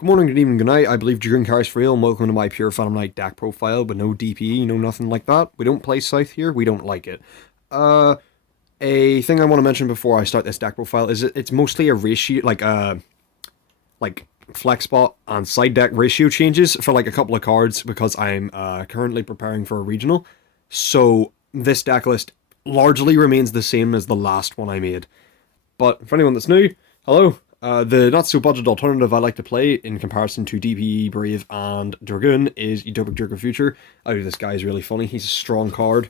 Good morning, good evening, good night. I believe Drew carries for real, and welcome to my pure Phantom Knight deck profile, but no DPE, no nothing like that. We don't play Scythe here, we don't like it. Uh, a thing I want to mention before I start this deck profile is it's mostly a ratio, like flex spot and side deck ratio changes for like a couple of cards because I'm currently preparing for a regional. So this deck list largely remains the same as the last one I made. But for anyone that's new, hello. The not-so-budget alternative I like to play in comparison to DPE, Brave, and Dragoon is Utopic Jerk of Future. I think this guy is really funny. He's a strong card,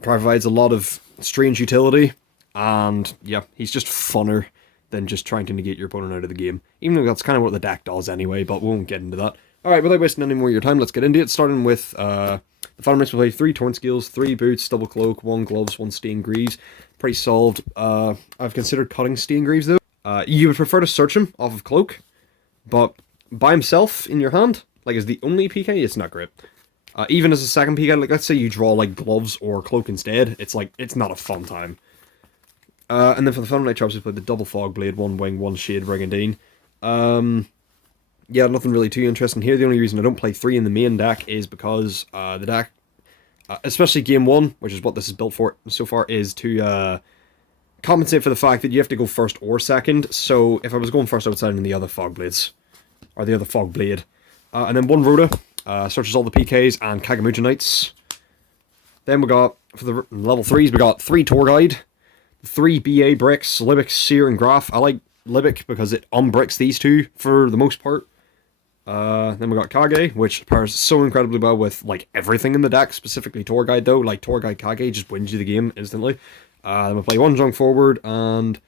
provides a lot of strange utility, and yeah, he's just funner than just trying to negate your opponent out of the game. Even though that's kind of what the deck does anyway, but we won't get into that. Alright, without wasting any more of your time, let's get into it. Starting with the Phantom Knights will play 3 Torn Skills, 3 Boots, Double Cloak, 1 Gloves, 1 Stain Greaves. Pretty solved. I've considered cutting Stain Greaves though. You would prefer to search him off of Cloak, but by himself in your hand, like as the only PK, it's not great. Even as a second PK, like let's say you draw like Gloves or Cloak instead, it's like, it's not a fun time. And then for the Phantom Knight Chops, we played the Double Fog Blade, 1 Wing, 1 Shade Brigandine. Yeah, nothing really too interesting here. The only reason I don't play 3 in the main deck is because the deck, especially game 1, which is what this is built for so far, is to compensate for the fact that you have to go first or second. So if I was going first, I would send in the other Fog Blades, or the other Fog Blade. And then 1 Rhoda, searches all the PKs and Kagamuja Knights. Then we got, for the level 3s, we got 3 Tour Guide, 3 BA bricks, Libic, Seer, and Graph. I like Libic because it unbricks these two for the most part. Then we got Kage, which pairs so incredibly well with like everything in the deck, specifically Tour Guide though. Like Tour Guide Kage just wins you the game instantly. Then we play 1 Junk Forward and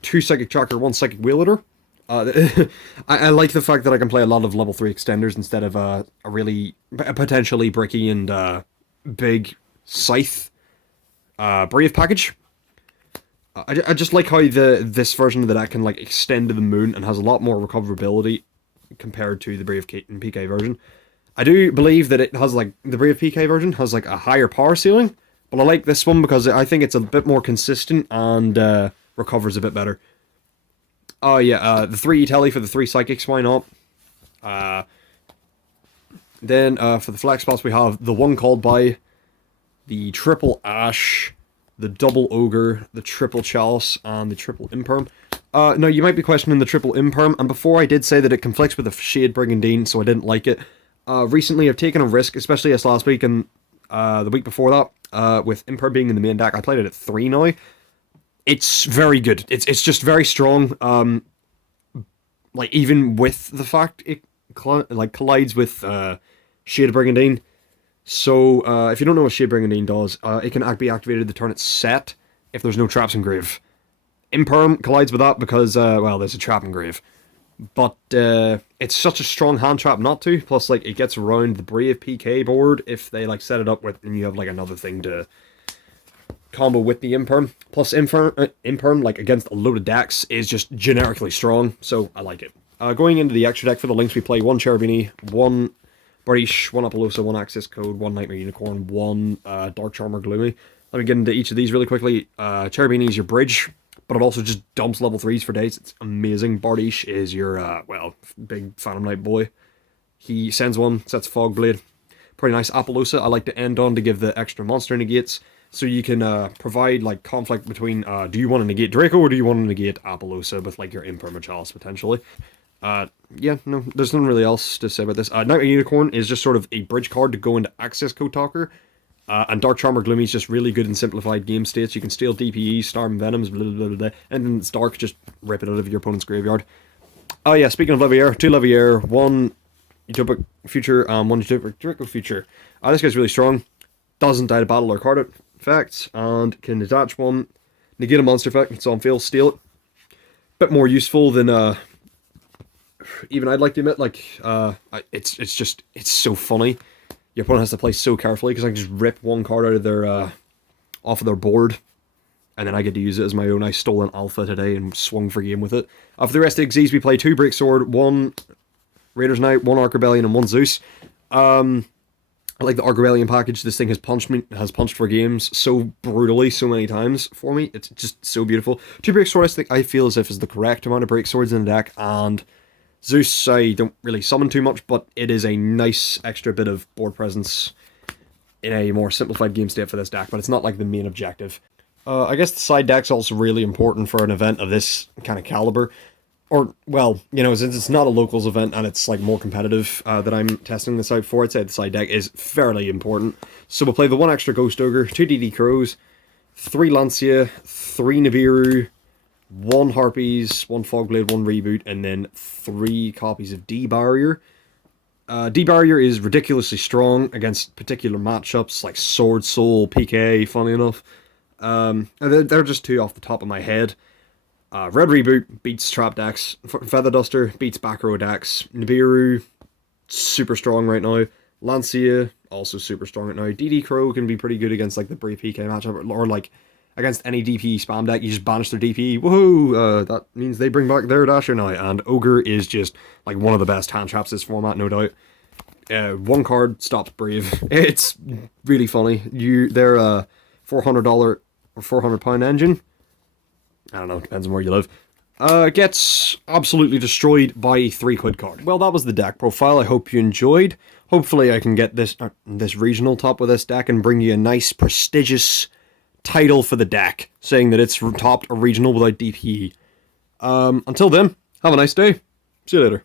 2 Psychic Tracker, 1 Psychic Wheelator. I like the fact that I can play a lot of level 3 extenders instead of a really potentially bricky and big Scythe Brave package. I just like how this version of the deck can like extend to the moon and has a lot more recoverability compared to the Brave and PK version. I do believe that it has like the Brave PK version has like a higher power ceiling. But I like this one because I think it's a bit more consistent and recovers a bit better. Oh yeah, the 3 Telly for the 3 Psychics, why not? Then for the flex spots we have the 1 Called By, the triple Ash, the double Ogre, the triple Chalice, and the triple Imperm. Now you might be questioning the triple Imperm, and before I did say that it conflicts with the Shade Brigandine, so I didn't like it. Recently I've taken a risk, especially as last week and the week before that. With Imperm being in the main deck, I played it at 3 now. It's very good. It's just very strong. Like even with the fact it collides with Shade Brigandine. So if you don't know what Shade Brigandine does, it can be activated the turn it's set if there's no traps in grave. Imperm collides with that because well, there's a trap in grave. But it's such a strong hand trap not to. Plus, like, it gets around the Brave PK board if they, like, set it up with, and you have, like, another thing to combo with the Imperm. Plus, Imperm, like, against a load of decks is just generically strong, so I like it. Going into the extra deck for the links, we play 1 Cherubini, 1 Barish, 1 Apollosa, 1 Access Code, 1 Nightmare Unicorn, 1 Dark Charmer Gloomy. Let me get into each of these really quickly. Cherubini is your bridge, but it also just dumps level 3s for days. It's amazing. Bardish is your, well, big Phantom Knight boy. He sends 1, sets Fog Blade. Pretty nice. Apollosa, I like to end on to give the extra monster negates. So you can provide, like, conflict between, do you want to negate Draco or do you want to negate Apollosa with, like, your Imperma Chalice, potentially. Yeah, no, there's nothing really else to say about this. Nightmare Unicorn is just sort of a bridge card to go into Access Code Talker. And Dark Charmer Gloomy is just really good in simplified game states. You can steal DPE, Starm Venoms, blah, blah, blah, blah, and then it's dark, just rip it out of your opponent's graveyard. Oh yeah, speaking of Levier, 2 Levier, 1 Utopic Future, 1 Utopic Draco Future. This guy's really strong. Doesn't die to battle or card effects, and can attach 1, negate a monster effect, it's on fail, steal it. Bit more useful than, even I'd like to admit, like, it's so funny. Your opponent has to play so carefully because I can just rip 1 card out of their off of their board, and then I get to use it as my own. I stole an alpha today and swung for game with it. For the rest of the Xyz, we play 2 Breaksword, 1 Raiders Knight, 1 Arc Rebellion, and 1 Zeus. I like the Arc Rebellion package. This thing has punched for games so brutally so many times for me. It's just so beautiful. 2 Breaksword, I feel as if is the correct amount of Breakswords in the deck, and Zeus, I don't really summon too much, but it is a nice extra bit of board presence in a more simplified game state for this deck, but it's not like the main objective. I guess the side deck's also really important for an event of this kind of caliber. Or, well, you know, since it's not a locals event and it's, like, more competitive that I'm testing this out for, I'd say the side deck is fairly important. So we'll play the 1 extra Ghost Ogre, 2 DD Crows, 3 Lancia, 3 Nibiru, 1 Harpies, 1 Fogblade, 1 Reboot, and then 3 copies of D-Barrier. D-Barrier is ridiculously strong against particular matchups, like Sword Soul, PK, funny enough. They're just 2 off the top of my head. Red Reboot beats Trap decks. Feather Duster beats back row decks. Nibiru, super strong right now. Lancia, also super strong right now. DD Crow can be pretty good against like the Brave PK matchup, or like against any DPE spam deck. You just banish their DPE. Woohoo! That means they bring back their Dasher now. And Ogre is just like one of the best hand traps this format, no doubt. 1 card stops Brave. It's really funny. They're a $400 or £400 engine. I don't know, depends on where you live. Gets absolutely destroyed by a 3 quid card. Well, that was the deck profile. I hope you enjoyed. Hopefully I can get this regional top with this deck and bring you a nice, prestigious title for the deck, saying that it's topped a regional without DPE. Until then, have a nice day. See you later.